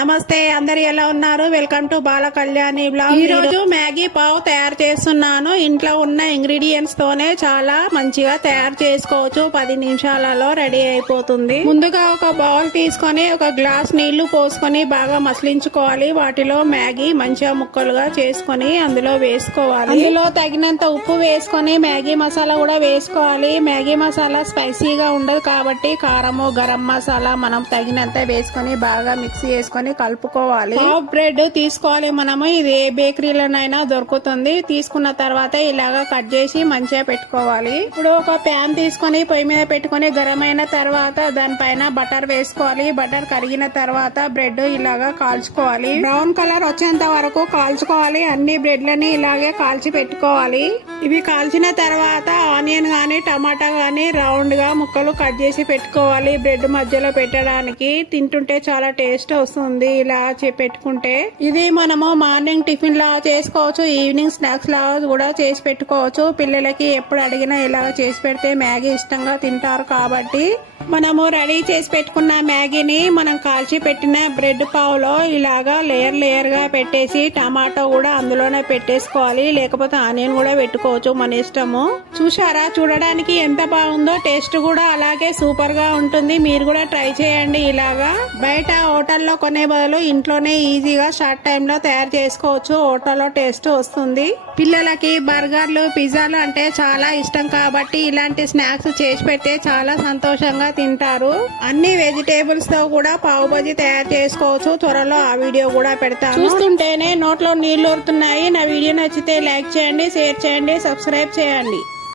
నమస్తే, అందరు ఎలా ఉన్నారు? Welcome to Bala Kalyani blog. ఈ రోజు మ్యాగీ పావ్ తయారు చేస్తున్నాను. ఇంట్లో ఉన్న ఇంగ్రీడియంట్స్ తోనే చాలా మంచిగా తయారు చేసుకోవచ్చు. 10 నిమిషాలలో రెడీ అయిపోతుంది. ముందుగా ఒక బౌల్ తీసుకొని ఒక గ్లాస్ నీళ్లు పోసుకొని బాగా మసలించుకోవాలి. వాటిలో మ్యాగీ మంచిగా ముక్కలుగా చేసుకొని అందులో వేసుకోవాలి. అందులో తగినంత ఉప్పు వేసుకొని మ్యాగీ మసాలా కూడా వేసుకోవాలి. మ్యాగీ మసాలా స్పైసీగా ఉండదు కాబట్టి కారము, గరం మసాలా మనం తగినంత వేసుకొని బాగా మిక్స్ చేసుకొని కలుపుకోవాలి. హాఫ్ బ్రెడ్ తీసుకోవాలి. మనము ఇది ఏ బేకరీలోనైనా దొరుకుతుంది. తీసుకున్న తర్వాత ఇలాగా కట్ చేసి మంచిగా పెట్టుకోవాలి. ఇప్పుడు ఒక ప్యాన్ తీసుకొని పొయ్యి మీద పెట్టుకొని గరం అయిన తర్వాత దానిపైన బటర్ వేసుకోవాలి. బటర్ కరిగిన తర్వాత బ్రెడ్ ఇలాగా కాల్చుకోవాలి. బ్రౌన్ కలర్ వచ్చేంత వరకు కాల్చుకోవాలి. అన్ని బ్రెడ్లని ఇలాగే కాల్చి పెట్టుకోవాలి. ఇవి కాల్చిన తర్వాత ఆనియన్ గానీ టమాటా గానీ రౌండ్ గా ముక్కలు కట్ చేసి పెట్టుకోవాలి. బ్రెడ్ మధ్యలో పెట్టడానికి తింటుంటే చాలా టేస్ట్ వస్తుంది ఇలా పెట్టుకుంటే. ఇది మనము మార్నింగ్ టిఫిన్ లా చేసుకోవచ్చు, ఈవినింగ్ స్నాక్స్ లా కూడా చేసి పెట్టుకోవచ్చు. పిల్లలకి ఎప్పుడు అడిగినా ఇలా చేసి పెడితే మ్యాగీ ఇష్టంగా తింటారు కాబట్టి మనము రెడీ చేసి పెట్టుకున్న మ్యాగీని మనం కాల్చి పెట్టిన బ్రెడ్ పావులో ఇలాగా లేయర్ లేయర్ గా పెట్టేసి టమాటో కూడా అందులోనే పెట్టేసుకోవాలి. లేకపోతే ఆనియన్ కూడా పెట్టుకోవచ్చు, మన ఇష్టము. చూసారా, చూడడానికి ఎంత బాగుందో, టేస్ట్ కూడా అలాగే సూపర్ గా ఉంటుంది. మీరు కూడా ట్రై చేయండి. ఇలాగా బయట హోటల్లో కొనే బదులు ఇంట్లోనే ఈజీగా షార్ట్ టైమ్ లో తయారు చేసుకోవచ్చు. హోటల్లో టేస్ట్ వస్తుంది. పిల్లలకి బర్గర్లు, పిజ్జాలు అంటే చాలా ఇష్టం కాబట్టి ఇలాంటి స్నాక్స్ చేసి పెడితే చాలా సంతోషంగా తింటారు. అన్ని వెజిటేబుల్స్ తో కూడా పావు బజ్జీ తయారు చేసుకోవచ్చు. త్వరలో ఆ వీడియో కూడా పెడతాను. చూస్తుంటేనే నోట్లో నీళ్లు ఊరుతున్నాయి. నా వీడియో నచ్చితే లైక్ చేయండి, షేర్ చేయండి, సబ్స్క్రైబ్ చేయండి.